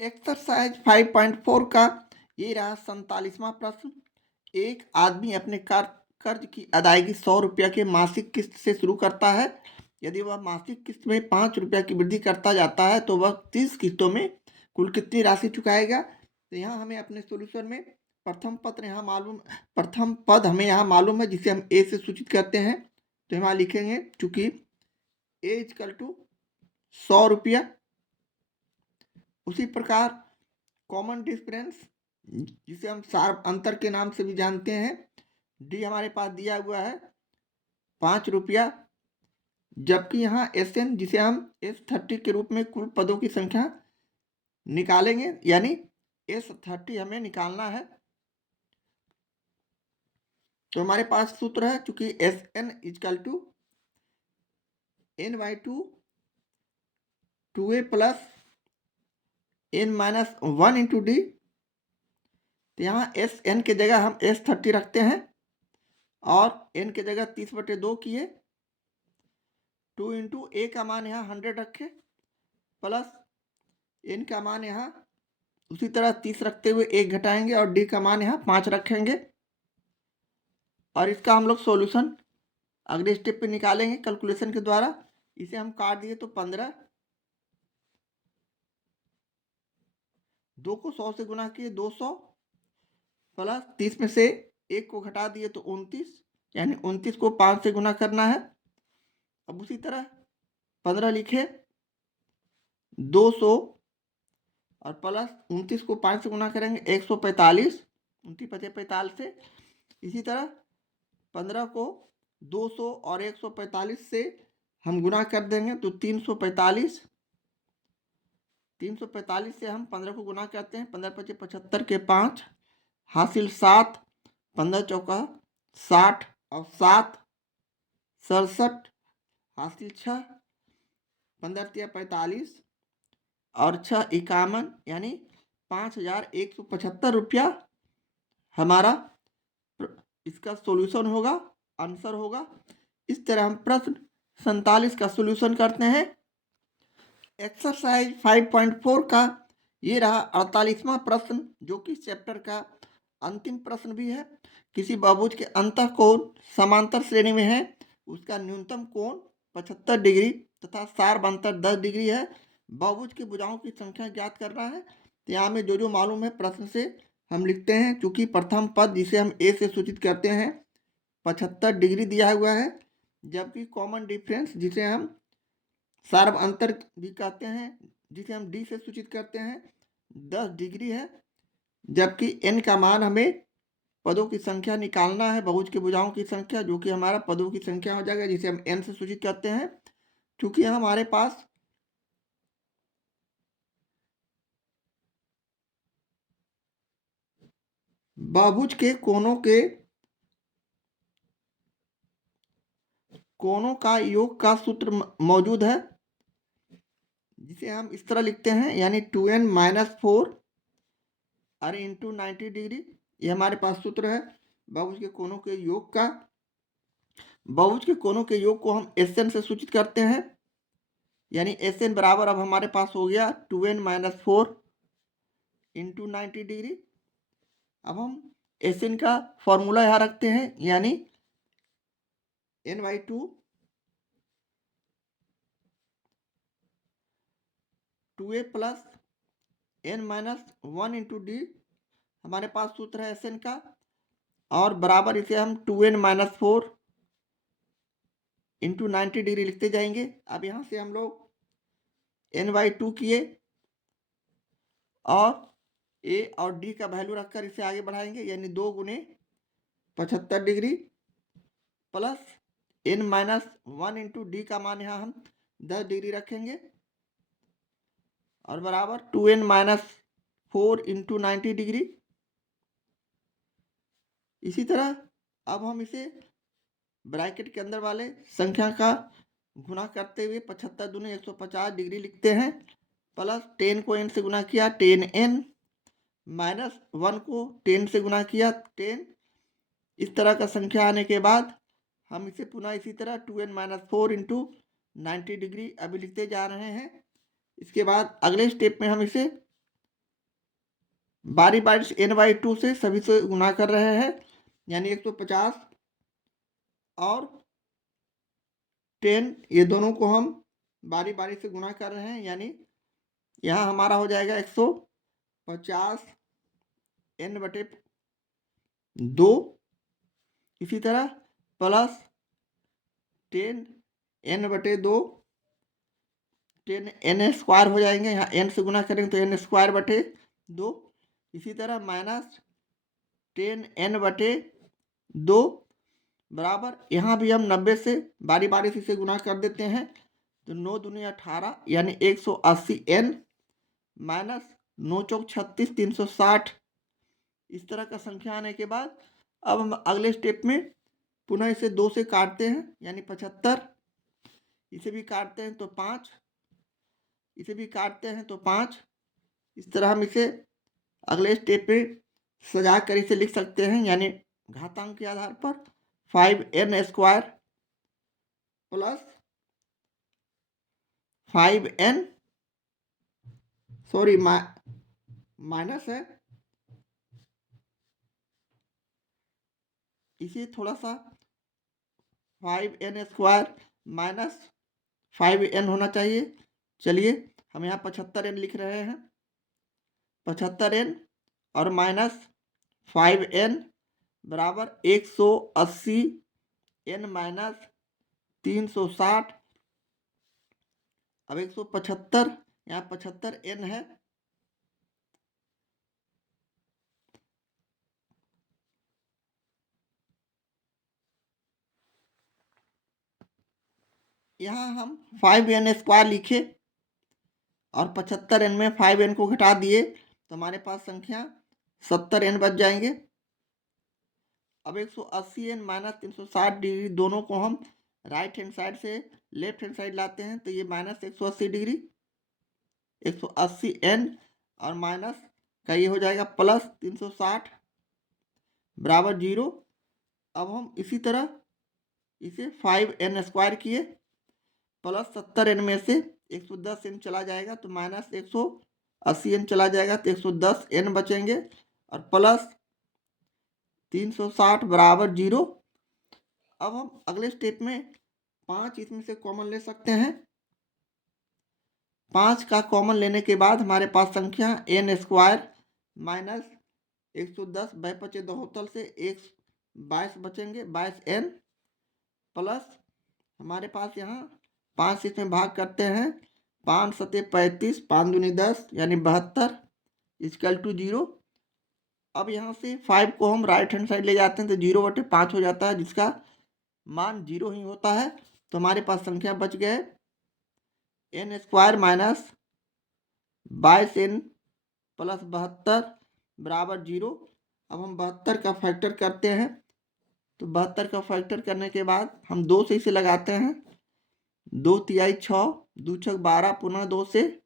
Exercise 5.4 का ये रहा 47वां प्रश्न। एक आदमी अपने कर्ज की अदायगी 100 रुपया के मासिक किस्त से शुरू करता है। यदि वह मासिक किस्त में 5 रुपया की वृद्धि करता जाता है तो वह 30 किस्तों में कुल कितनी राशि चुकाएगा। तो यहाँ हमें अपने सोल्यूशन में प्रथम पद हमें यहाँ मालूम है, जिसे हम ए से सूचित करते हैं। तो यहाँ लिखेंगे चूंकि ए इक्वल टू 100 रुपया। उसी प्रकार कॉमन डिफरेंस, जिसे हम सार अंतर के नाम से भी जानते हैं, डी हमारे पास दिया हुआ है 5 रुपया। जबकि यहाँ एस एन, जिसे हम S30 के रूप में कुल पदों की संख्या निकालेंगे, यानी S30 हमें निकालना है। तो हमारे पास सूत्र है, चूंकि S N equal to N/2 2A plus N-1 into D. तो यहाँ एस एन के जगह हम S30 रखते हैं और n के जगह 30/2 किए। 2 इंटू ए का मान यहाँ 100 रखे प्लस n का मान यहाँ उसी तरह 30 रखते हुए 1 घटाएंगे और d का मान यहाँ 5 रखेंगे। और इसका हम लोग सॉल्यूशन अगले स्टेप पे निकालेंगे कैलकुलेशन के द्वारा। इसे हम काट दिए तो 15, 2 को 100 से गुना किए 200 प्लस 30 में से 1 को घटा दिए तो 29, यानी 29 को 5 से गुना करना है। अब उसी तरह 15 लिखे 200 और प्लस 29 को 5 से गुना करेंगे 145, 29×5 = 45 से। इसी तरह 15 को 200 और 145 से हम गुना कर देंगे तो 345। 345 से हम 15 को गुना करते हैं, 15×5 = 75 के 5 हासिल 7, 15 चौका 60 और 7 67 हासिल 6, 15×3 = 45 और 6 51, यानी 5175 रुपया हमारा इसका सॉल्यूशन होगा, आंसर होगा। इस तरह हम प्रश्न 47 का सॉल्यूशन करते हैं। एक्सरसाइज 5.4 का ये रहा 48वां प्रश्न, जो कि चैप्टर का अंतिम प्रश्न भी है। किसी बहुभुज के अंतःकोण समांतर श्रेणी में है, उसका न्यूनतम कोण 75 डिग्री तथा सार्व अंतर 10 डिग्री है। बहुभुज की भुजाओं की संख्या ज्ञात करना है। तो यहाँ में जो मालूम है प्रश्न से हम लिखते हैं। चूंकि प्रथम पद, जिसे हम ए से सूचित करते हैं, 75 डिग्री दिया हुआ है, जबकि कॉमन डिफरेंस, जिसे हम सार्व अंतर भी कहते हैं, जिसे हम डी से सूचित करते हैं, 10 डिग्री है। जबकि n का मान हमें पदों की संख्या निकालना है, बहुभुज की भुजाओं की संख्या, जो कि हमारा पदों की संख्या हो जाएगा, जिसे हम n से सूचित करते हैं। क्योंकि हमारे पास बहुभुज के कोणों का योग का सूत्र मौजूद है, जिसे हम इस तरह लिखते हैं, यानी 2n-4 अरे इंटू 90 डिग्री। ये हमारे पास सूत्र है बहुभुज के कोणों के योग का। बहुभुज के कोणों के योग को हम Sn से सूचित करते हैं, यानी Sn बराबर अब हमारे पास हो गया 2n-4 इंटू 90 डिग्री। अब हम Sn का फॉर्मूला यहाँ रखते हैं, यानी n/2 2a plus n-1 into D हमारे पास सूत्र है Sn का, और बराबर इसे हम 2n-4 इंटू 90 डिग्री लिखते जाएंगे। अब यहाँ से हम लोग n/2 किए और a और d का वैल्यू रखकर इसे आगे बढ़ाएंगे, यानी 2 गुने 75 degree plus n-1 into D का मान यहाँ हम 10 डिग्री रखेंगे, और बराबर 2n-4 इंटू 90 डिग्री। इसी तरह अब हम इसे ब्रैकेट के अंदर वाले संख्या का गुना करते हुए 75 दूनी 150 डिग्री लिखते हैं, प्लस 10 को n से गुना किया 10n, -1 को 10 से गुना किया 10। इस तरह का संख्या आने के बाद हम इसे पुनः इसी तरह 2n-4 इंटू 90 डिग्री अभी लिखते जा रहे हैं। इसके बाद अगले स्टेप में हम इसे बारी बारी से n/2 से सभी से गुना कर रहे हैं, यानी 150 और 10, ये दोनों को हम बारी बारी से गुना कर रहे हैं, यानी यहाँ हमारा हो जाएगा 150 n/2। इसी तरह प्लस 10 n/2, 10 n स्क्वायर हो जाएंगे, यहाँ n से गुना करेंगे तो n²/2। इसी तरह माइनस 10 n/2 बराबर, यहाँ भी हम 90 से बारी बारी से इसे गुना कर देते हैं, तो 9 दूनी 18 यानी 180 n माइनस 9 चौक 36 360। इस तरह का संख्या आने के बाद अब हम अगले स्टेप में पुनः इसे 2 से काटते हैं, यानी 75। इसे भी काटते हैं तो 5, इसे भी काटते हैं तो 5। इस तरह हम इसे अगले स्टेप पे सजा कर इसे लिख सकते हैं, यानी घातांक के आधार पर 5n² plus 5n, sorry minus है, इसे थोड़ा सा 5n² माइनस 5n होना चाहिए। चलिए हम यहाँ 75n लिख रहे हैं, 75n और माइनस 5n बराबर 180 n माइनस 360। अब 175, यहाँ 75n है, यहाँ हम 5n² लिखे और 75n में 5n को घटा दिए तो हमारे पास संख्या 70n बच जाएंगे। अब 180n माइनस 360 डिग्री दोनों को हम राइट हैंड साइड से लेफ्ट हैंड साइड लाते हैं, तो ये माइनस 180 डिग्री, 180n और माइनस का ये हो जाएगा प्लस 360 बराबर 0। अब हम इसी तरह इसे 5n² किए, प्लस 70n में से 110n चला जाएगा तो माइनस 180n चला जाएगा, तो 110n बचेंगे और प्लस 360 बराबर 0। अब हम अगले स्टेप में 5 इसमें से कॉमन ले सकते हैं। 5 का कॉमन लेने के बाद हमारे पास संख्या n² माइनस 110 बचे 2 तल से 22 बचेंगे, 22n प्लस हमारे पास यहाँ 5 इसमें भाग करते हैं, 5 सते 35, 5 दूनी 10 यानी 72 इक्वल टू 0। अब यहाँ से 5 को हम राइट हैंड साइड ले जाते हैं तो 0/5 हो जाता है, जिसका मान 0 ही होता है। तो हमारे पास संख्या बच गए n² माइनस 22n प्लस 72 बराबर 0। अब हम 72 का फैक्टर करते हैं, तो 72 का फैक्टर करने के बाद हम 2 से इसे लगाते हैं, 2 तिहाई 6, 2 छक 12 पुनः 2 से,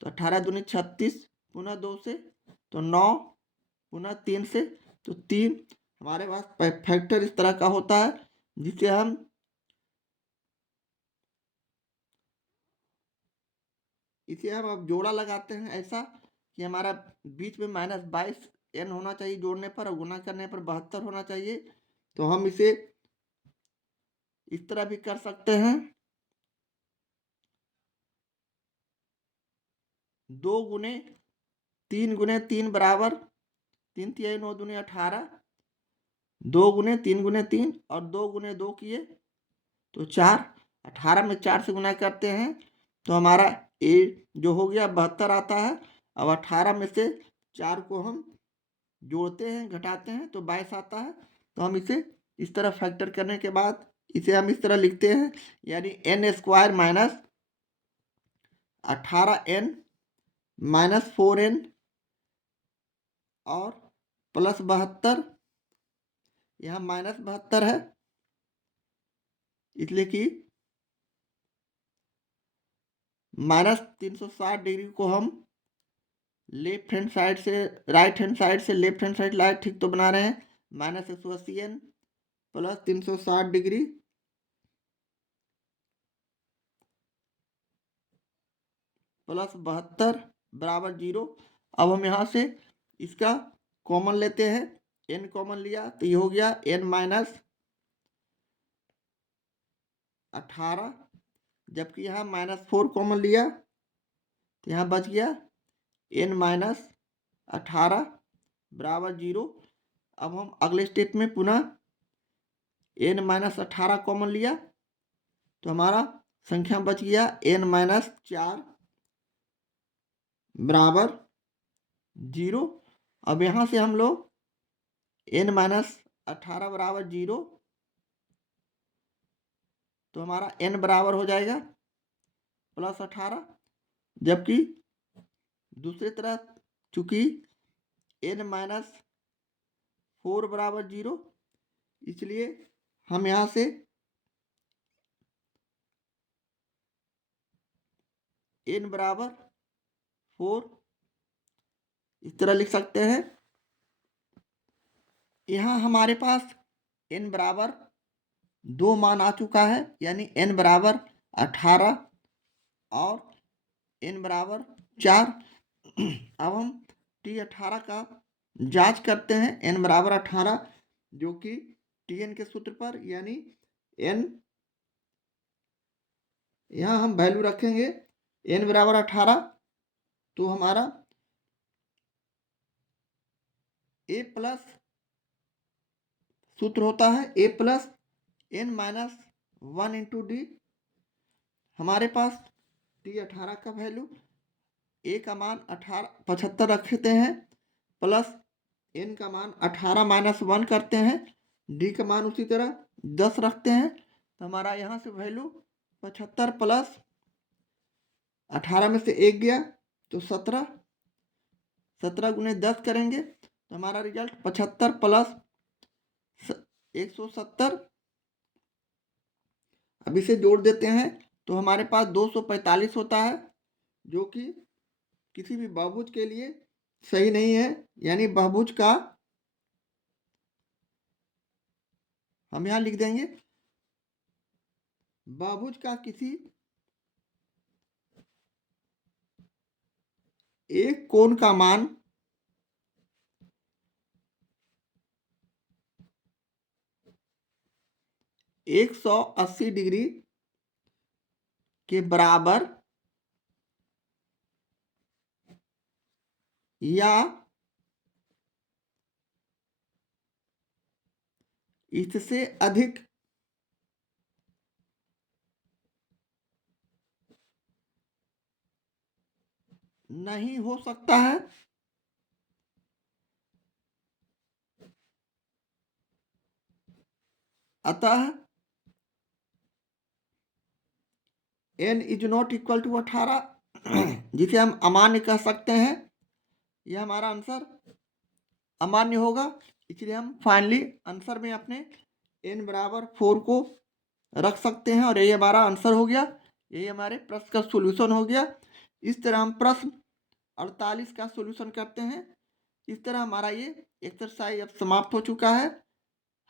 तो 18 दूनी 36 पुनः 2 से, तो 9 पुनः 3 से, तो 3। हमारे पास फैक्टर इस तरह का होता है, जिसे हम अब जोड़ा लगाते हैं ऐसा कि हमारा बीच में माइनस 22n होना चाहिए जोड़ने पर, और गुना करने पर 72 होना चाहिए। तो हम इसे इस तरह भी कर सकते हैं, 2 गुने 3 गुने 3 बराबर 3 तिहाई 9 दूनी 18, 2 गुने 3 गुने 3 और 2 गुने 2 किए तो 4, 18 में 4 से गुना करते हैं तो हमारा ए जो हो गया 72 आता है। अब 18 में से 4 को हम जोड़ते हैं घटाते हैं तो 22 आता है। तो हम इसे इस तरह फैक्टर करने के बाद इसे हम इस तरह लिखते हैं, यानी n² minus 18n minus 4n और प्लस 72, यहाँ माइनस 72 है, इसलिए कि माइनस 360 डिग्री को हम लेफ्ट हैंड साइड से राइट हैंड साइड से लेफ्ट हैंड साइड लाए, ठीक तो बना रहे हैं, minus 180n plus 360 degree plus 72 बराबर 0। अब हम यहाँ से इसका कॉमन लेते हैं, n कॉमन लिया तो ये हो गया n माइनस 18, जबकि यहाँ -4 कॉमन लिया तो यहाँ बच गया n माइनस 18 बराबर 0। अब हम अगले स्टेप में पुनः n माइनस 18 कॉमन लिया तो हमारा संख्या बच गया n माइनस 4 बराबर 0। अब यहाँ से हम लोग n माइनस 18 बराबर 0, तो हमारा n बराबर हो जाएगा प्लस 18, जबकि दूसरी तरफ चूंकि n माइनस 4 बराबर 0, इसलिए हम यहाँ से n बराबर 4 इस तरह लिख सकते हैं। यहाँ हमारे पास n बराबर 2 मान आ चुका है, यानी n बराबर 18 और n बराबर 4। अब हम T18 का जांच करते हैं, n बराबर 18, जो कि Tn के सूत्र पर, यानी n यहाँ हम वैल्यू रखेंगे n बराबर 18, तो हमारा a प्लस सूत्र होता है a plus n minus 1 into D. हमारे पास T18 का वैल्यू a का मान 75 रखते हैं, प्लस n का मान 18 माइनस 1 करते हैं, d का मान उसी तरह 10 रखते हैं। तो हमारा यहाँ से वैल्यू 75 प्लस 18 में से 1 गया तो 17, 17 गुने 10 करेंगे तो हमारा रिजल्ट 75 प्लस 170। अब इसे जोड़ देते हैं तो हमारे पास 245 होता है, जो कि किसी भी बहुभुज के लिए सही नहीं है। यानी बहुभुज का हम यहाँ लिख देंगे, बहुभुज का किसी एक कोण का मान 180 डिग्री के बराबर या इससे अधिक नहीं हो सकता है। अतः n is not equal to 18, जिसे हम अमान्य कह सकते हैं। यह हमारा आंसर अमान्य होगा, इसलिए हम फाइनली आंसर में अपने n बराबर 4 को रख सकते हैं और यही हमारा आंसर हो गया। यही हमारे प्रश्न का सॉल्यूशन हो गया। इस तरह हम प्रश्न 48 का सॉल्यूशन करते हैं। इस तरह हमारा ये एक्सरसाइज अब समाप्त हो चुका है।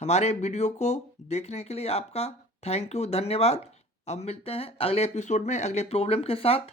हमारे वीडियो को देखने के लिए आपका थैंक यू, धन्यवाद। अब मिलते हैं अगले एपिसोड में अगले प्रॉब्लम के साथ।